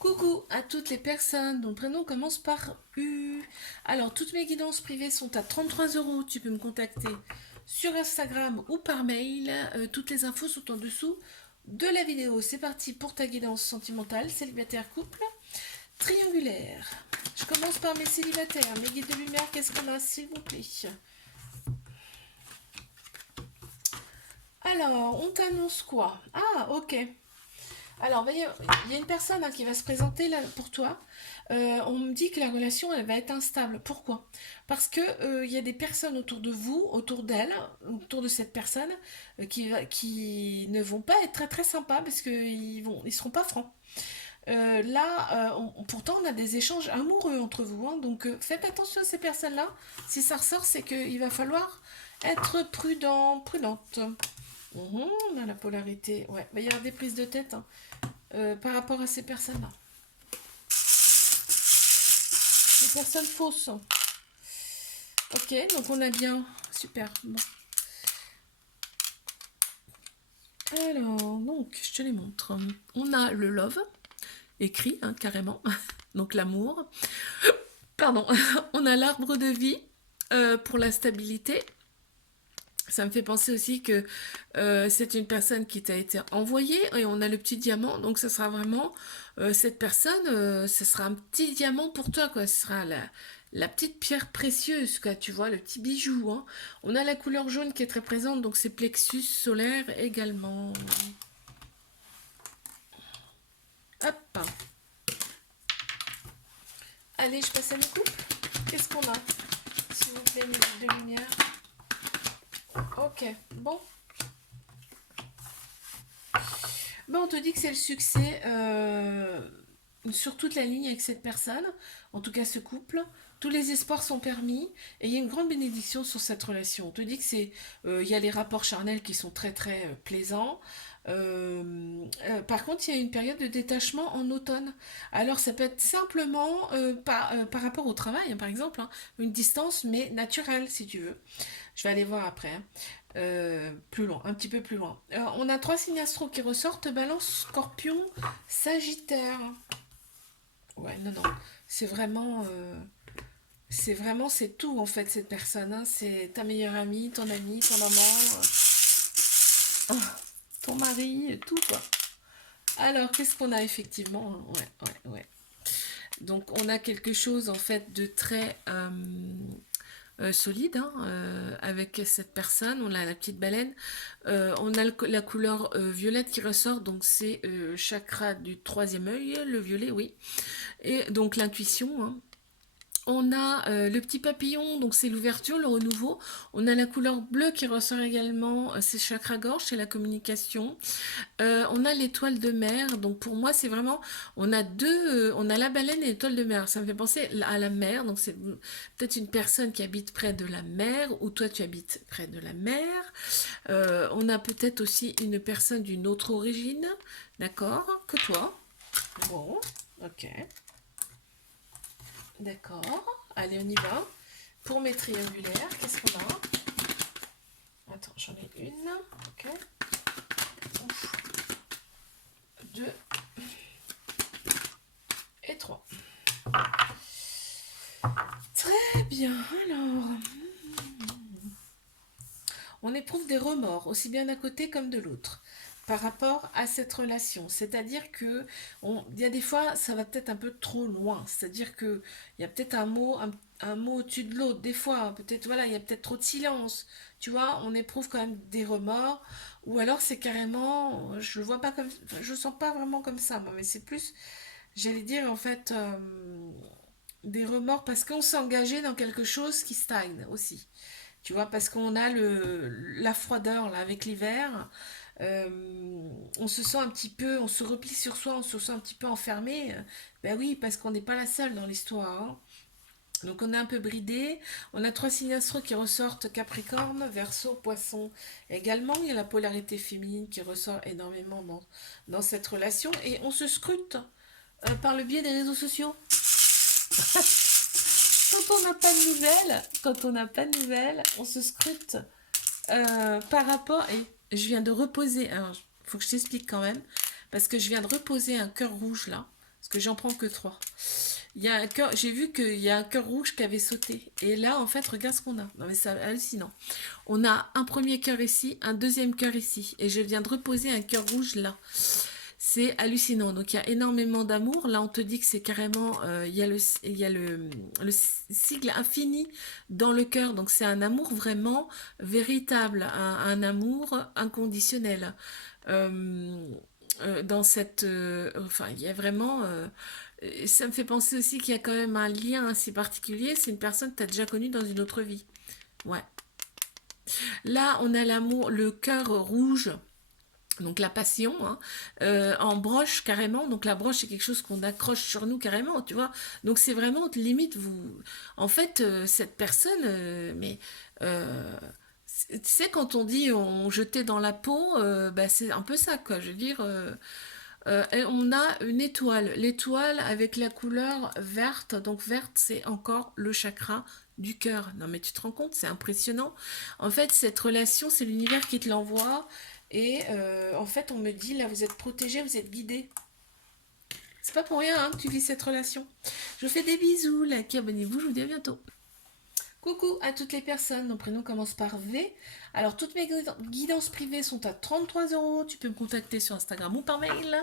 Coucou à toutes les personnes dont le prénom commence par U. Alors, toutes mes guidances privées sont à 33 euros. Tu peux me contacter sur Instagram ou par mail. Toutes les infos sont en dessous de la vidéo. C'est parti pour ta guidance sentimentale, célibataire, couple, triangulaire. Je commence par mes célibataires. Mes guides de lumière, qu'est-ce qu'on a, s'il vous plaît? Alors, on t'annonce quoi? Ah, ok. Alors, il y a une personne qui va se présenter là pour toi. On me dit que la relation, elle va être instable. Pourquoi? Parce que il y a des personnes autour de vous, autour d'elle, autour de cette personne, qui ne vont pas être très très sympas parce ils seront pas francs. Là, pourtant, on a des échanges amoureux entre vous, hein, donc faites attention à ces personnes-là. Si ça ressort, c'est qu'il va falloir être prudent, prudente. On a la polarité. Ouais, il va y avoir des prises de tête, hein, par rapport à ces personnes-là. Les personnes fausses. Ok, donc on a bien. Super. Bon. Alors, donc, je te les montre. On a le love, écrit, hein, carrément. Donc l'amour. Pardon. On a l'arbre de vie pour la stabilité. Ça me fait penser aussi que c'est une personne qui t'a été envoyée et on a le petit diamant. Donc ça sera vraiment cette personne, ce sera un petit diamant pour toi, quoi. Ce sera la petite pierre précieuse, quoi, tu vois, le petit bijou, hein. On a la couleur jaune qui est très présente, donc c'est plexus solaire également. Hop. Allez, je passe à mes couples. Qu'est-ce qu'on a, s'il vous plaît, de lumière? Ok, bon. Bon, on te dit que c'est le succès sur toute la ligne avec cette personne, en tout cas ce couple. Tous les espoirs sont permis et il y a une grande bénédiction sur cette relation. On te dit que il y a les rapports charnels qui sont très très plaisants. Par contre, il y a une période de détachement en automne. Alors, ça peut être simplement par rapport au travail, hein, par exemple, hein, une distance, mais naturelle, si tu veux. Je vais aller voir après, hein. Plus loin, un petit peu plus loin. On a trois signes astro qui ressortent, Balance, Scorpion, Sagittaire. Ouais, non, non. C'est vraiment, c'est tout en fait cette personne, hein. C'est ta meilleure amie, ton ami, ton amant, ton mari, tout quoi. Alors, qu'est-ce qu'on a effectivement? Ouais, ouais, ouais. Donc, on a quelque chose en fait de très solide, hein, avec cette personne. On a la petite baleine. On a la couleur violette qui ressort, donc c'est chakra du troisième œil, le violet, oui. Et donc l'intuition, hein. On a le petit papillon, donc c'est l'ouverture, le renouveau. On a la couleur bleue qui ressort également, c'est chakra-gorge, c'est la communication. On a l'étoile de mer, donc pour moi c'est vraiment, on a la baleine et l'étoile de mer. Ça me fait penser à la mer, donc c'est peut-être une personne qui habite près de la mer, ou toi tu habites près de la mer. On a peut-être aussi une personne d'une autre origine, d'accord, que toi. Bon, ok. D'accord. Allez, on y va. Pour mes triangulaires, qu'est-ce qu'on a? Attends, j'en ai une. Ok. Ouf. Deux et trois. Très bien. Alors, on éprouve des remords, aussi bien d'un côté comme de l'autre, par rapport à cette relation. C'est-à-dire que il y a des fois, ça va peut-être un peu trop loin. C'est-à-dire que il y a peut-être un mot au-dessus de l'autre. Des fois, peut-être, voilà, il y a peut-être trop de silence. Tu vois, on éprouve quand même des remords. Ou alors c'est carrément, je le vois pas comme, enfin, je le sens pas vraiment comme ça, moi, mais c'est plus, j'allais dire en fait, des remords parce qu'on s'est engagé dans quelque chose qui stagne aussi. Tu vois, parce qu'on a la froideur là avec l'hiver, on se sent un petit peu, on se replie sur soi, on se sent un petit peu enfermé. Ben oui, parce qu'on n'est pas la seule dans l'histoire, hein. Donc on est un peu bridé. On a trois signes astro qui ressortent, Capricorne, Verseau, Poisson également. Il y a la polarité féminine qui ressort énormément dans cette relation. Et on se scrute par le biais des réseaux sociaux. Quand on n'a pas de nouvelles, on se scrute par rapport. Et je viens de reposer. Alors, il faut que je t'explique quand même. Parce que je viens de reposer un cœur rouge là. Parce que j'en prends que 3. Il y a un cœur, j'ai vu qu'il y a un cœur rouge qui avait sauté. Et là, en fait, regarde ce qu'on a. Non, mais c'est hallucinant. On a un premier cœur ici, un deuxième cœur ici. Et je viens de reposer un cœur rouge là. C'est hallucinant. Donc, il y a énormément d'amour. Là, on te dit que c'est carrément... il y a le sigle infini dans le cœur. Donc, c'est un amour vraiment véritable. Un amour inconditionnel. Euh, dans cette... enfin, il y a vraiment... ça me fait penser aussi qu'il y a quand même un lien assez particulier. C'est une personne que tu as déjà connue dans une autre vie. Ouais. Là, on a l'amour, le cœur rouge. Donc la passion, hein, en broche carrément. Donc la broche c'est quelque chose qu'on accroche sur nous carrément, tu vois. Donc c'est vraiment limite vous. En fait, cette personne, mais tu sais quand on dit on jetait dans la peau, bah, c'est un peu ça quoi. Je veux dire, et on a une étoile, l'étoile avec la couleur verte. Donc verte c'est encore le chakra du cœur. Non mais tu te rends compte, c'est impressionnant. En fait cette relation c'est l'univers qui te l'envoie. Et en fait, on me dit, là, vous êtes protégé, vous êtes guidé. C'est pas pour rien hein, que tu vis cette relation. Je vous fais des bisous, likez, abonnez-vous, je vous dis à bientôt. Coucou à toutes les personnes, mon prénom commence par V. Alors, toutes mes guidances privées sont à 33 euros. Tu peux me contacter sur Instagram ou par mail.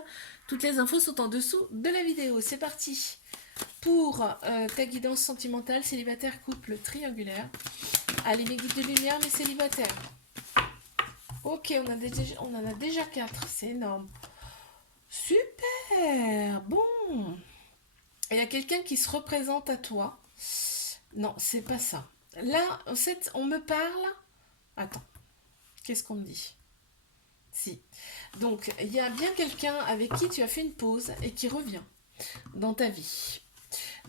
Toutes les infos sont en dessous de la vidéo. C'est parti pour ta guidance sentimentale, célibataire, couple, triangulaire. Allez, mes guides de lumière, mes célibataires. Ok, on en a déjà 4, c'est énorme. Super, bon. Il y a quelqu'un qui se représente à toi. Non, c'est pas ça. Là, en fait, on me parle. Attends, qu'est-ce qu'on me dit? Si. Donc, il y a bien quelqu'un avec qui tu as fait une pause et qui revient dans ta vie.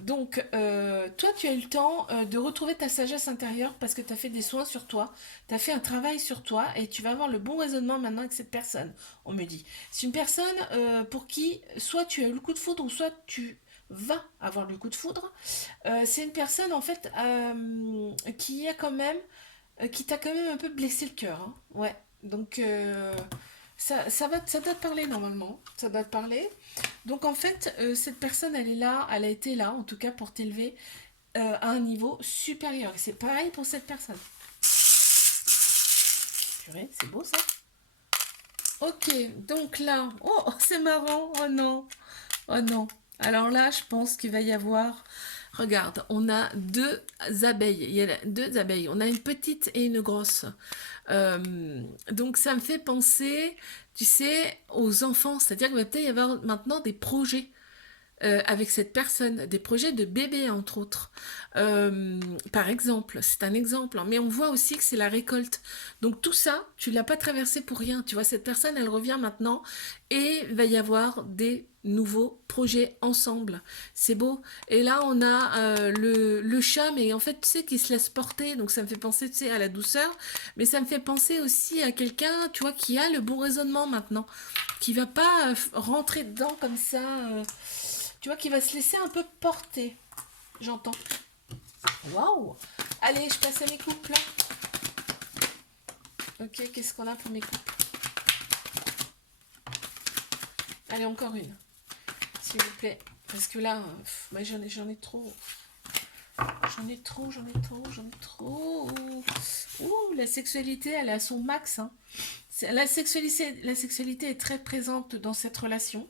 Donc, toi, tu as eu le temps de retrouver ta sagesse intérieure parce que tu as fait des soins sur toi, tu as fait un travail sur toi et tu vas avoir le bon raisonnement maintenant avec cette personne, on me dit. C'est une personne pour qui soit tu as eu le coup de foudre ou soit tu vas avoir le coup de foudre. C'est une personne en fait qui a quand même, qui t'a quand même un peu blessé le cœur, hein. Ouais, donc ça doit te parler normalement, ça doit te parler. Donc en fait, cette personne, elle est là, elle a été là, en tout cas pour t'élever à un niveau supérieur. Et c'est pareil pour cette personne. Purée, c'est beau ça. Ok, donc là, oh, c'est marrant, oh non, oh non. Alors là, je pense qu'il va y avoir... Regarde, on a deux abeilles. Il y a deux abeilles. On a une petite et une grosse. Donc ça me fait penser, tu sais, aux enfants. C'est-à-dire qu'il va peut-être y avoir maintenant des projets avec cette personne, des projets de bébé entre autres. Par exemple, c'est un exemple, hein, mais on voit aussi que c'est la récolte. Donc tout ça, tu l'as pas traversé pour rien. Tu vois, cette personne, elle revient maintenant et il va y avoir des nouveaux projets ensemble. C'est beau. Et là, on a le chat, mais en fait, tu sais, qui se laisse porter. Donc ça me fait penser, tu sais, à la douceur, mais ça me fait penser aussi à quelqu'un, tu vois, qui a le bon raisonnement maintenant, qui va pas rentrer dedans comme ça. Tu vois qu'il va se laisser un peu porter. J'entends. Waouh. Allez, je passe à mes couples. Ok, qu'est-ce qu'on a pour mes couples? Allez, encore une. S'il vous plaît. Parce que là, moi, j'en ai trop. J'en ai trop. Ouh, la sexualité, elle est à son max, hein. La sexualité est très présente dans cette relation.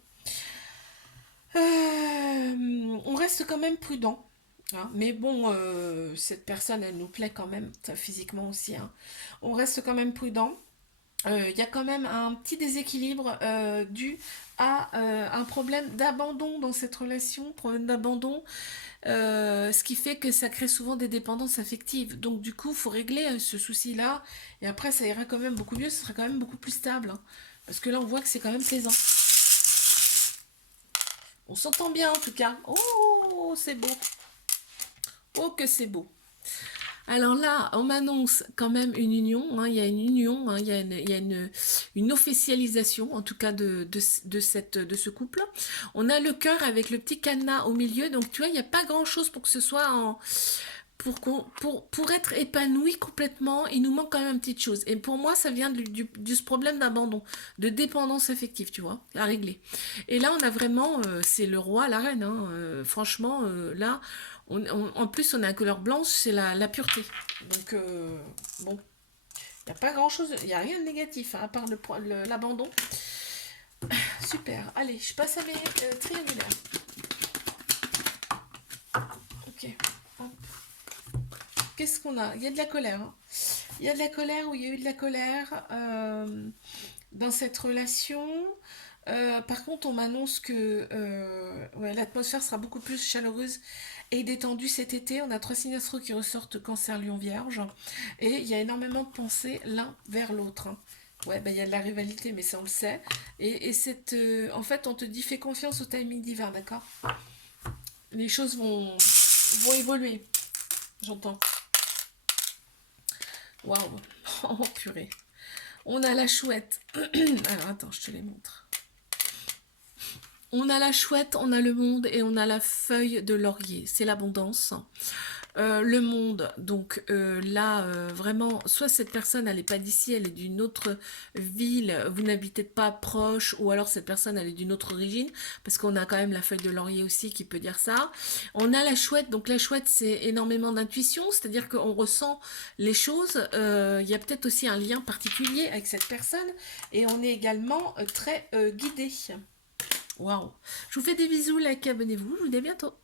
On reste quand même prudent, hein. Mais bon, cette personne, elle nous plaît quand même, physiquement aussi, hein. On reste quand même prudent. Il y a quand même un petit déséquilibre dû à un problème d'abandon dans cette relation, problème d'abandon, ce qui fait que ça crée souvent des dépendances affectives. Donc du coup, il faut régler ce souci-là, et après ça ira quand même beaucoup mieux, ce sera quand même beaucoup plus stable, hein. Parce que là, on voit que c'est quand même plaisant. On s'entend bien en tout cas. Oh, c'est beau. Oh, que c'est beau. Alors là, on m'annonce quand même une union, hein. Il y a une union, hein. Il y a une officialisation, en tout cas, de ce couple. On a le cœur avec le petit cadenas au milieu. Donc, tu vois, il n'y a pas grand-chose pour que ce soit pour être épanoui complètement, il nous manque quand même une petite chose. Et pour moi, ça vient de ce problème d'abandon, de dépendance affective, tu vois, à régler. Et là, on a vraiment, c'est le roi, la reine, hein, franchement, là, en plus, on a une couleur blanche, c'est la pureté. Donc, bon, il n'y a pas grand-chose, il n'y a rien de négatif, hein, à part l'abandon. Super, allez, je passe à mes triangulaires. Ok. Hop. Qu'est-ce qu'on a? Il y a de la colère, hein. Il y a de la colère, ou il y a eu de la colère dans cette relation. Par contre, on m'annonce que ouais, l'atmosphère sera beaucoup plus chaleureuse et détendue cet été. On a 3 signes qui ressortent: Cancer, Lion, Vierge. Et il y a énormément de pensées l'un vers l'autre, hein. Ouais, bah, il y a de la rivalité, mais ça on le sait. Et en fait, on te dit fais confiance au timing divin, d'accord? Les choses vont évoluer, j'entends. Waouh, oh purée. On a la chouette. Alors attends, je te les montre. On a la chouette, on a le monde et on a la feuille de laurier. C'est l'abondance. Le monde, donc là, vraiment, soit cette personne, elle n'est pas d'ici, elle est d'une autre ville, vous n'habitez pas proche, ou alors cette personne, elle est d'une autre origine, parce qu'on a quand même la feuille de laurier aussi qui peut dire ça. On a la chouette, donc la chouette, c'est énormément d'intuition, c'est-à-dire qu'on ressent les choses. Il y a peut-être aussi un lien particulier avec cette personne, et on est également très guidé. Waouh! Je vous fais des bisous, like, abonnez-vous, je vous dis à bientôt.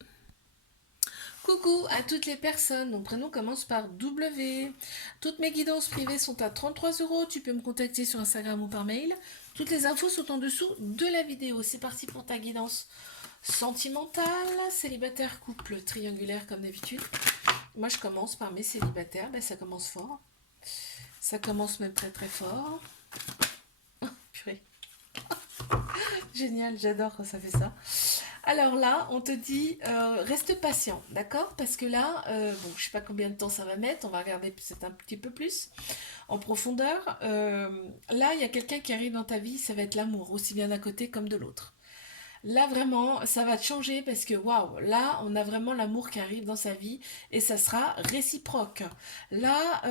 Coucou à toutes les personnes, mon prénom commence par W. Toutes mes guidances privées sont à 33 euros. Tu peux me contacter sur Instagram ou par mail. Toutes les infos sont en dessous de la vidéo. C'est parti pour ta guidance sentimentale, célibataire, couple, triangulaire comme d'habitude. Moi je commence par mes célibataires. Ben, ça commence fort. Ça commence même très très fort. Oh, purée. Génial, j'adore quand ça fait ça. Alors là, on te dit, reste patient, d'accord? Parce que là, bon, je sais pas combien de temps ça va mettre, on va regarder peut-être un petit peu plus en profondeur. Là, il y a quelqu'un qui arrive dans ta vie, ça va être l'amour, aussi bien d'un côté comme de l'autre. Là, vraiment, ça va te changer parce que, waouh, là, on a vraiment l'amour qui arrive dans sa vie et ça sera réciproque. Là,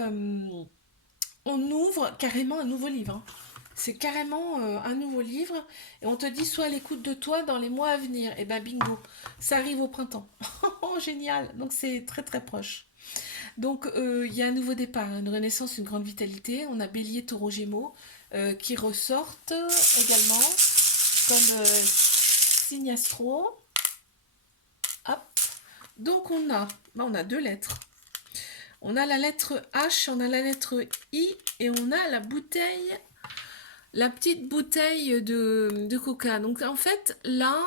on ouvre carrément un nouveau livre, hein. C'est carrément un nouveau livre et on te dit sois à l'écoute de toi dans les mois à venir. Et ben bingo, ça arrive au printemps. Oh génial, donc c'est très très proche. Donc il y a un nouveau départ, une renaissance, une grande vitalité. On a Bélier, Taureau, Gémeaux qui ressortent également comme signe astro. Hop. Donc on a 2 lettres. On a la lettre H, on a la lettre I et on a la petite bouteille de coca. Donc en fait, là,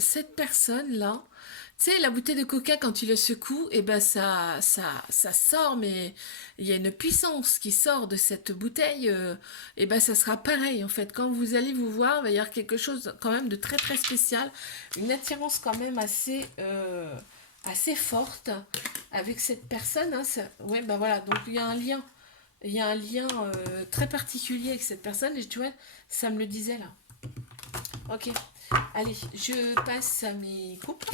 cette personne-là, tu sais, la bouteille de coca, quand tu le secoues, et ben ça sort, mais il y a une puissance qui sort de cette bouteille, et ben ça sera pareil en fait. Quand vous allez vous voir, il va y avoir quelque chose quand même de très très spécial, une attirance quand même assez forte avec cette personne, hein. Ouais, ben voilà, donc il y a un lien. Il y a un lien très particulier avec cette personne et tu vois, ça me le disait là. Ok, allez, je passe à mes couples.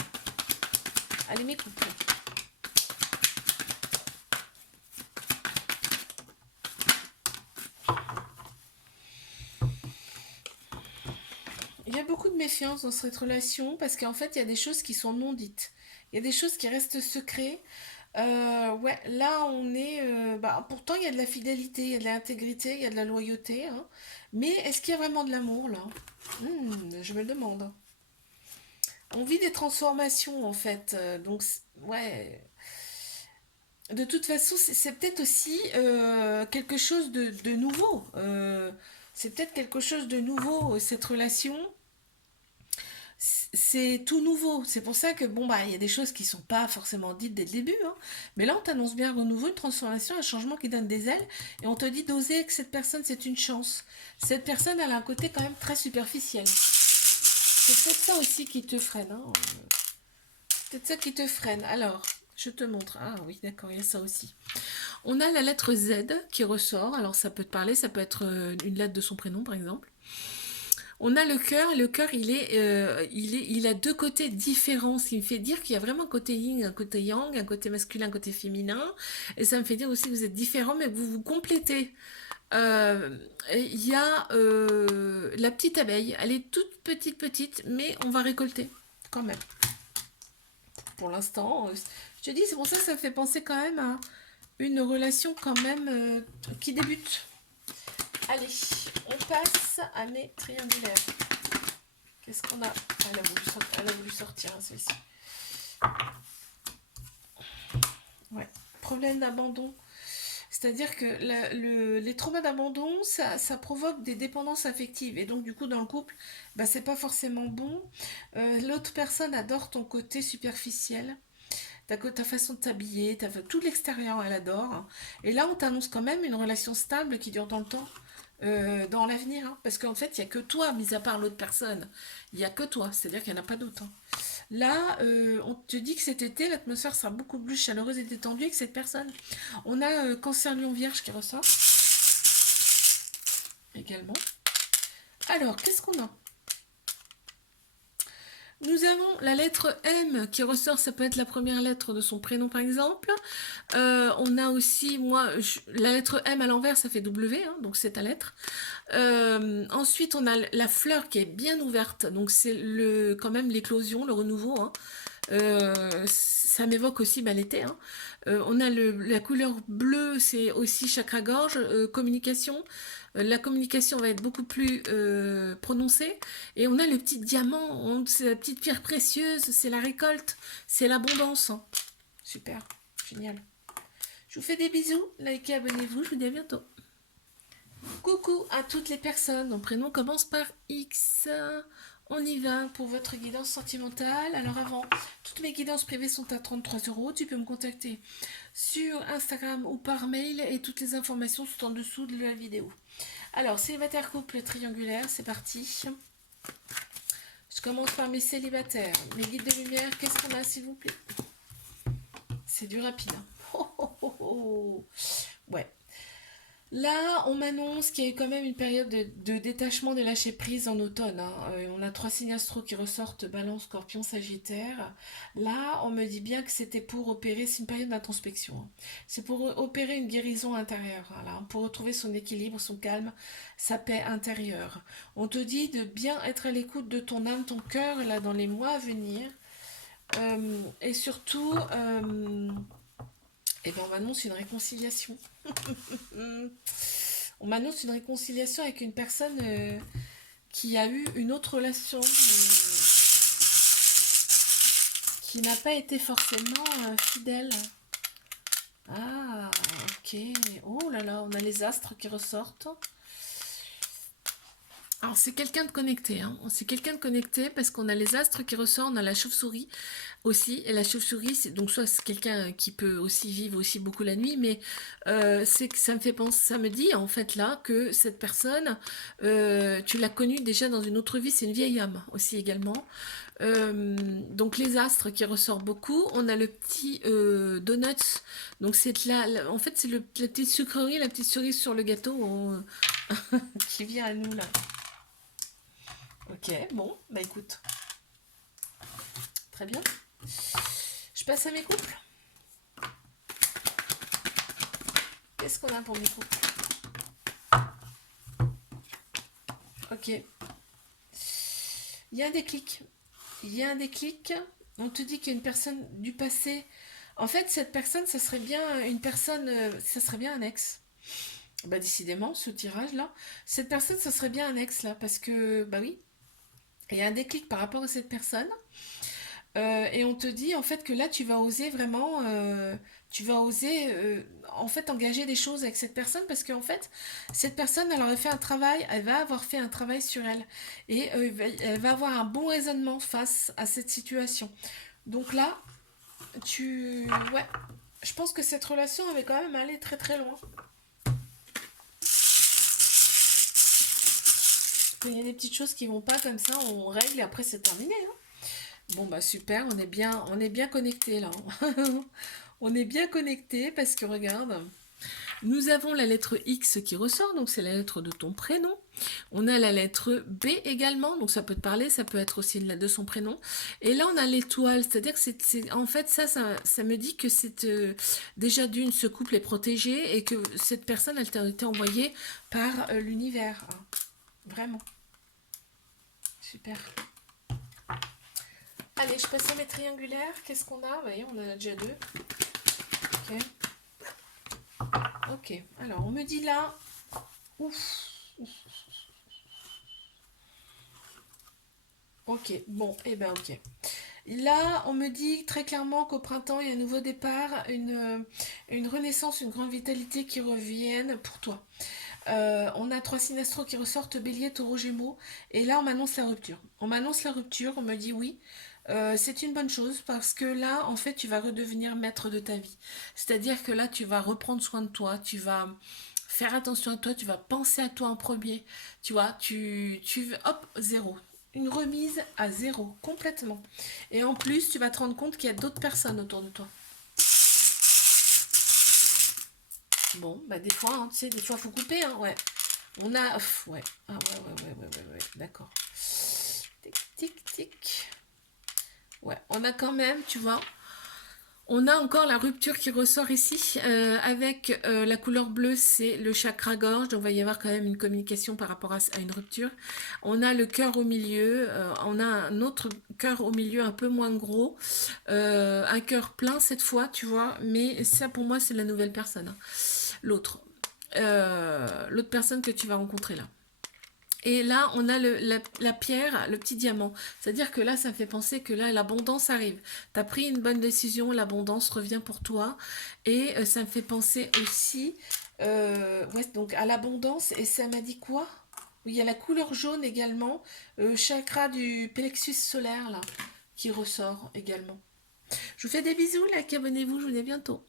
Allez, mes couples. Il y a beaucoup de méfiance dans cette relation parce qu'en fait, il y a des choses qui sont non dites. Il y a des choses qui restent secrets. Ouais, là on est. Bah, pourtant, il y a de la fidélité, il y a de l'intégrité, il y a de la loyauté, hein. Mais est-ce qu'il y a vraiment de l'amour là? Je me le demande. On vit des transformations en fait. Donc, ouais. De toute façon, c'est peut-être aussi quelque chose de nouveau. C'est peut-être quelque chose de nouveau, cette relation. C'est tout nouveau. C'est pour ça que, bon, bah, il y a des choses qui sont pas forcément dites dès le début, hein. Mais là, on t'annonce bien un renouveau, une transformation, un changement qui donne des ailes. Et on te dit d'oser que cette personne, c'est une chance. Cette personne, elle a un côté quand même très superficiel. C'est peut-être ça aussi qui te freine, hein. Peut-être ça qui te freine. Alors, je te montre. Ah oui, d'accord, il y a ça aussi. On a la lettre Z qui ressort. Alors, ça peut te parler, ça peut être une lettre de son prénom, par exemple. On a le cœur, il a deux côtés différents, ce qui me fait dire qu'il y a vraiment un côté yin, un côté yang, un côté masculin, un côté féminin, et ça me fait dire aussi que vous êtes différents, mais que vous vous complétez. Euh, Il y a la petite abeille, elle est toute petite, mais on va récolter quand même. Pour l'instant, je te dis, c'est pour ça que ça me fait penser quand même à une relation quand même qui débute. Allez, on passe à mes triangulaires. Qu'est-ce qu'on a? Elle a voulu sortir, hein, celle-ci. Ouais. Problème d'abandon. C'est-à-dire que les traumas d'abandon, ça provoque des dépendances affectives. Et donc, du coup, dans le couple, bah, c'est pas forcément bon. L'autre personne adore ton côté superficiel. Ta façon de t'habiller, tout l'extérieur, elle adore. Et là, on t'annonce quand même une relation stable qui dure dans le temps, dans l'avenir. Hein. Parce qu'en fait, il n'y a que toi, mis à part l'autre personne. Il n'y a que toi, c'est-à-dire qu'il n'y en a pas d'autre. Hein. Là, on te dit que cet été, l'atmosphère sera beaucoup plus chaleureuse et détendue avec cette personne. On a Cancer Lion Vierge qui ressort également. Alors, qu'est-ce qu'on a? Nous avons la lettre M qui ressort, ça peut être la première lettre de son prénom par exemple. On a aussi, la lettre M à l'envers, ça fait W, hein, donc c'est ta lettre. Ensuite, on a la fleur qui est bien ouverte, donc c'est quand même l'éclosion, le renouveau. Hein. Ça m'évoque aussi l'été. Hein. On a la couleur bleue, c'est aussi chakra-gorge, communication. La communication va être beaucoup plus prononcée. Et on a le petit diamant, c'est la petite pierre précieuse, c'est la récolte, c'est l'abondance. Hein. Super, génial. Je vous fais des bisous, likez, abonnez-vous, je vous dis à bientôt. Coucou à toutes les personnes, mon prénom commence par X. On y va pour votre guidance sentimentale. Alors avant, toutes mes guidances privées sont à 33 euros. Tu peux me contacter sur Instagram ou par mail et toutes les informations sont en dessous de la vidéo. Alors, célibataire couple triangulaire, c'est parti. Je commence par mes célibataires. Mes guides de lumière, qu'est-ce qu'on a s'il vous plaît? C'est du rapide. Hein. Oh, oh, oh, oh. Ouais. Là, on m'annonce qu'il y a quand même une période de détachement, de lâcher prise en automne. Hein. On a 3 signes astro qui ressortent, Balance, Scorpion, Sagittaire. Là, on me dit bien que c'était pour opérer, c'est une période d'introspection. Hein. C'est pour opérer une guérison intérieure, hein, là, pour retrouver son équilibre, son calme, sa paix intérieure. On te dit de bien être à l'écoute de ton âme, ton cœur, là, dans les mois à venir. Et surtout, eh ben, on m'annonce une réconciliation. On m'annonce une réconciliation avec une personne qui a eu une autre relation qui n'a pas été forcément fidèle. Ah, ok. Oh là là, on a les astres qui ressortent. Alors c'est quelqu'un de connecté, hein. C'est quelqu'un de connecté parce qu'on a les astres qui ressortent, on a la chauve-souris aussi, et la chauve-souris, c'est donc soit c'est quelqu'un qui peut aussi vivre aussi beaucoup la nuit, mais c'est que ça me fait penser, ça me dit en fait là que cette personne, tu l'as connue déjà dans une autre vie, c'est une vieille âme aussi également. Donc les astres qui ressortent beaucoup, on a le petit donuts, donc c'est en fait c'est la petite sucrerie, la petite cerise sur le gâteau qui vient à nous là. Ok, bon, bah écoute. Très bien. Je passe à mes couples. Qu'est-ce qu'on a pour mes couples? Ok. Il y a un déclic. Il y a un déclic. On te dit qu'il y a une personne du passé. En fait, cette personne, ça serait bien une personne, ça serait bien un ex. Bah décidément, ce tirage-là. Cette personne, ça serait bien un ex là, parce que, bah oui, il y a un déclic par rapport à cette personne. Et on te dit en fait que là tu vas oser vraiment, tu vas oser en fait engager des choses avec cette personne parce qu'en fait cette personne elle aurait fait un travail, elle va avoir fait un travail sur elle et elle va avoir un bon raisonnement face à cette situation. Donc là, ouais, je pense que cette relation avait quand même allé très très loin. Quand il y a des petites choses qui vont pas comme ça, on règle et après c'est terminé. Hein. Bon bah super, on est bien connecté là. On est bien connecté parce que regarde, Nous avons la lettre X qui ressort, donc c'est la lettre de ton prénom. On a la lettre B également, donc ça peut te parler, ça peut être aussi de son prénom. Et là, on a l'étoile, c'est-à-dire que en fait, ça me dit que c'est déjà d'une, ce couple est protégé et que cette personne, elle t'a été envoyée par l'univers. Hein. Vraiment. Super. Allez, je passe à mes triangulaires. Qu'est-ce qu'on a? Vous voyez, on en a déjà deux. Ok. Ok. Alors, on me dit là... Ouf. Ok, bon, et ben ok. Là, on me dit très clairement qu'au printemps, il y a un nouveau départ, une renaissance, une grande vitalité qui reviennent pour toi. On a trois signes astro qui ressortent, Bélier, Taureau, Gémeaux, et là, on m'annonce la rupture. On m'annonce la rupture, on me dit oui. C'est une bonne chose parce que là, en fait, tu vas redevenir maître de ta vie. C'est-à-dire que là, tu vas reprendre soin de toi, tu vas faire attention à toi, tu vas penser à toi en premier. Tu vois, hop, zéro. Une remise à zéro, complètement. Et en plus, tu vas te rendre compte qu'il y a d'autres personnes autour de toi. Bon, bah des fois, hein, tu sais, des fois, faut couper, hein, ouais. On a... ouais. Ah ouais, d'accord. Tic, tic, tic. Ouais, on a quand même, tu vois, on a encore la rupture qui ressort ici avec la couleur bleue, c'est le chakra gorge, donc il va y avoir quand même une communication par rapport à une rupture. On a le cœur au milieu, on a un autre cœur au milieu un peu moins gros, un cœur plein cette fois, tu vois, mais ça pour moi c'est la nouvelle personne, hein. L'autre. L'autre personne que tu vas rencontrer là. Et là, on a la pierre, le petit diamant. C'est-à-dire que là, ça me fait penser que là, l'abondance arrive. Tu as pris une bonne décision, l'abondance revient pour toi. Et ça me fait penser aussi ouais, donc à l'abondance. Et ça m'a dit quoi? Oui, il y a la couleur jaune également. Chakra du plexus solaire, là, qui ressort également. Je vous fais des bisous, like, abonnez-vous, je vous dis à bientôt.